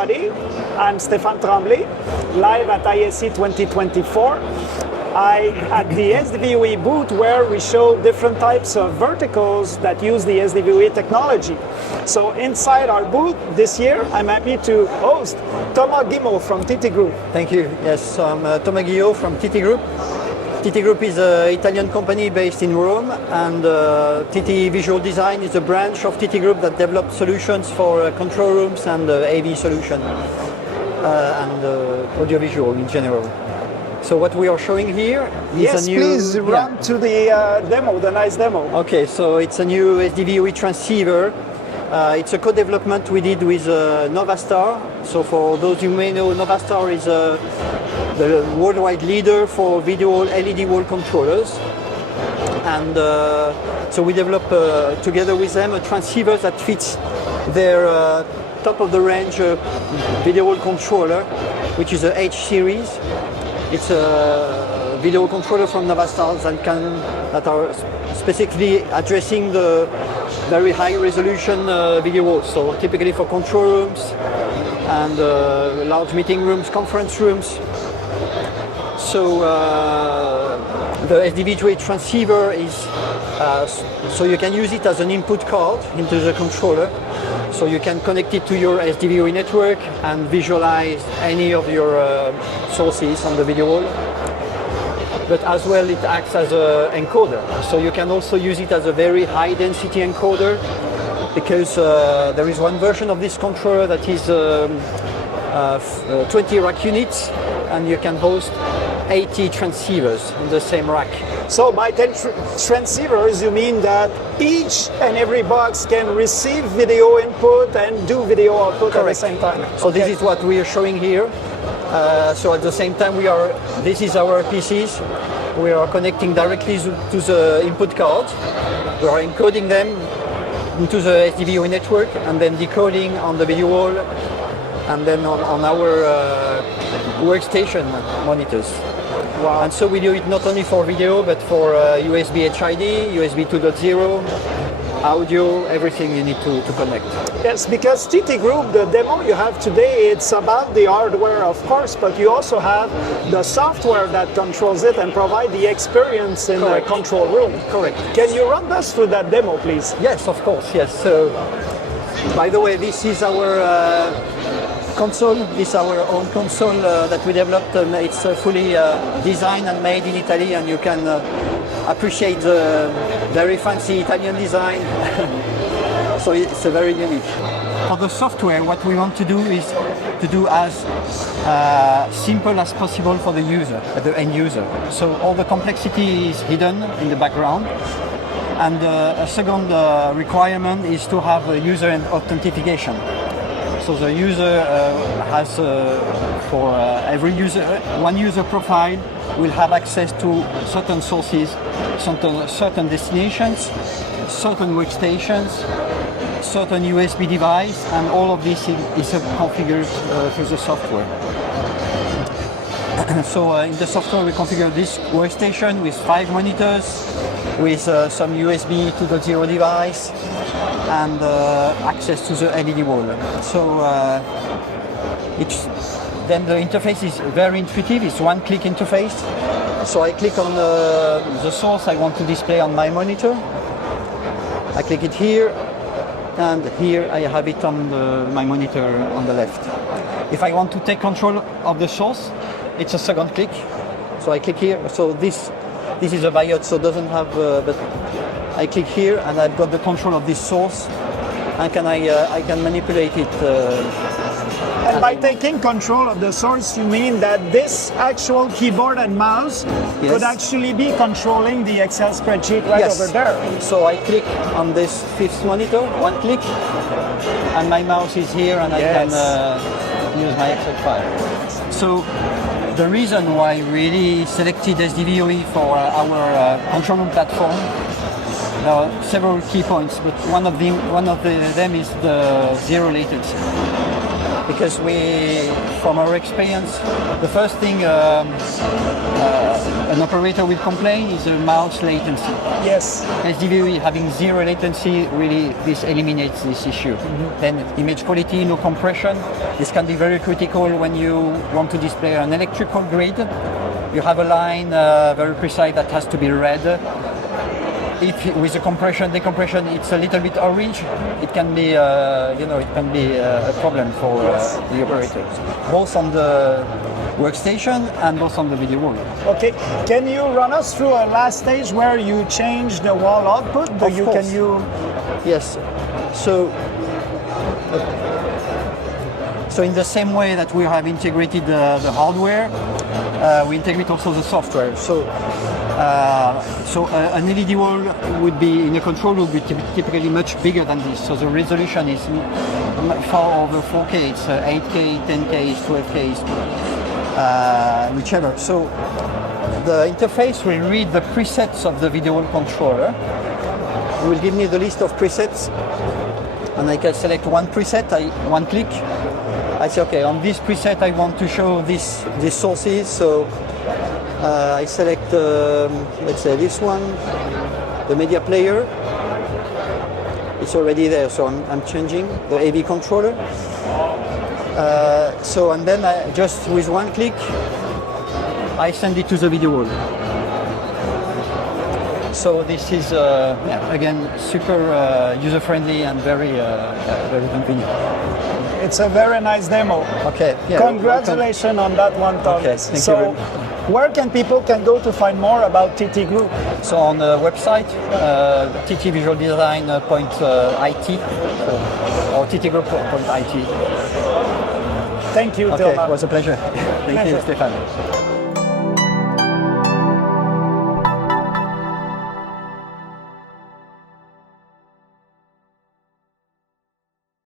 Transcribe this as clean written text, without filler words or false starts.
everybody. I'm Stéphane Tremblay, live at ISE 2024. At the SDVoE booth, where we show different types of verticals that use the SDVoE technology. So inside our booth this year, I'm happy to host Thomas Guimot from TT Group. Thank you. Yes, I'm Thomas Guimot from TT Group. TT Group is an Italian company based in Rome, and TT Visual Design is a branch of TT Group that develops solutions for control rooms and AV solution and audiovisual in general. So what we are showing here is a new... Yes, please run to the demo, the nice demo. Okay, so it's a new SDVoE transceiver. It's a co-development we did with Novastar. So for those you may know, Novastar is the worldwide leader for video LED wall controllers. And so we developed together with them a transceiver that fits their top of the range video wall controller, which is a H series. It's a video controller from Novastar that are specifically addressing the very high resolution video walls. So typically for control rooms and large meeting rooms, conference rooms. So the SDVoE transceiver is, so you can use it as an input card into the controller. So you can connect it to your SDVoE network and visualize any of your sources on the video wall. But as well, it acts as an encoder. So you can also use it as a very high density encoder, because there is one version of this controller that is 20 rack units, and you can host 80 transceivers in the same rack. So by 10 transceivers, you mean that each and every box can receive video input and do video output at the same time? So okay. This is what we are showing here. So at the same time, this is our PCs. We are connecting directly to the input card. We are encoding them into the SDVoE network and then decoding on the video wall and then on our workstation monitors. Wow. And so we do it not only for video, but for USB HID, USB 2.0, audio, everything you need to connect. Yes, because TT Group, the demo you have today, it's about the hardware, of course, but you also have the software that controls it and provide the experience in the control room. Correct. Can you run us through that demo, please? Yes, of course, yes. So, by the way, this is our console. This is our own console that we developed. It's fully designed and made in Italy, and you can appreciate the very fancy Italian design. So it's very unique. For the software, what we want to do is to do as simple as possible for the user, the end user. So all the complexity is hidden in the background. And a second requirement is to have a user authentication. So the user has, for every user, one user profile will have access to certain sources, certain destinations, certain workstations, certain USB device, and all of this is configured through the software. So in the software we configure this workstation with 5 monitors, with some USB 2.0 device, and access to the LED wall. So then the interface is very intuitive. It's one-click interface. So I click on the source I want to display on my monitor. I click it here, and here I have it on my monitor on the left. If I want to take control of the source, it's a second click. So I click here. So this is a biot, so it doesn't have, but I click here and I've got the control of this source, and I can manipulate it. And by taking control of the source, you mean that this actual keyboard and mouse could actually be controlling the Excel spreadsheet right over there. So I click on this 5th monitor, one click, and my mouse is here, and I can use my Excel file. So the reason why I really selected SDVoE for our control room platform, there are several key points, but one of them is the zero latency. Because from our experience, the first thing an operator will complain is the mouse latency. Yes. SDVoE having zero latency, really this eliminates this issue. Then image quality, no compression. This can be very critical when you want to display an electrical grid. You have a line very precise that has to be read. If with the compression, decompression, it's a little bit orange, it can be, it can be a problem for the operators, both on the workstation and both on the video wall. Okay, can you run us through a last stage where you change the wall output? Yes. So in the same way that we have integrated the hardware, we integrate also the software. So an LED wall would be in a control would be typically much bigger than this. So the resolution is far over 4K. It's 8K, 10K, 12K, whichever. So the interface will read the presets of the video wall controller. It will give me the list of presets, and I can select one preset. One click. I say, okay, on this preset I want to show these sources, so I select, let's say this one, the media player. It's already there, so I'm changing the AV controller. And then I just with one click, I send it to the video wall. So this is, again, super user-friendly and very convenient. It's a very nice demo. Okay. Yeah, congratulations on that one, Thomas. Okay, thank you. Where can people go to find more about TT Group? So on the website, ttvisualdesign.it or ttgroup.it. Thank you, Okay, Thomas. it was a pleasure. Thank you, Stéphane.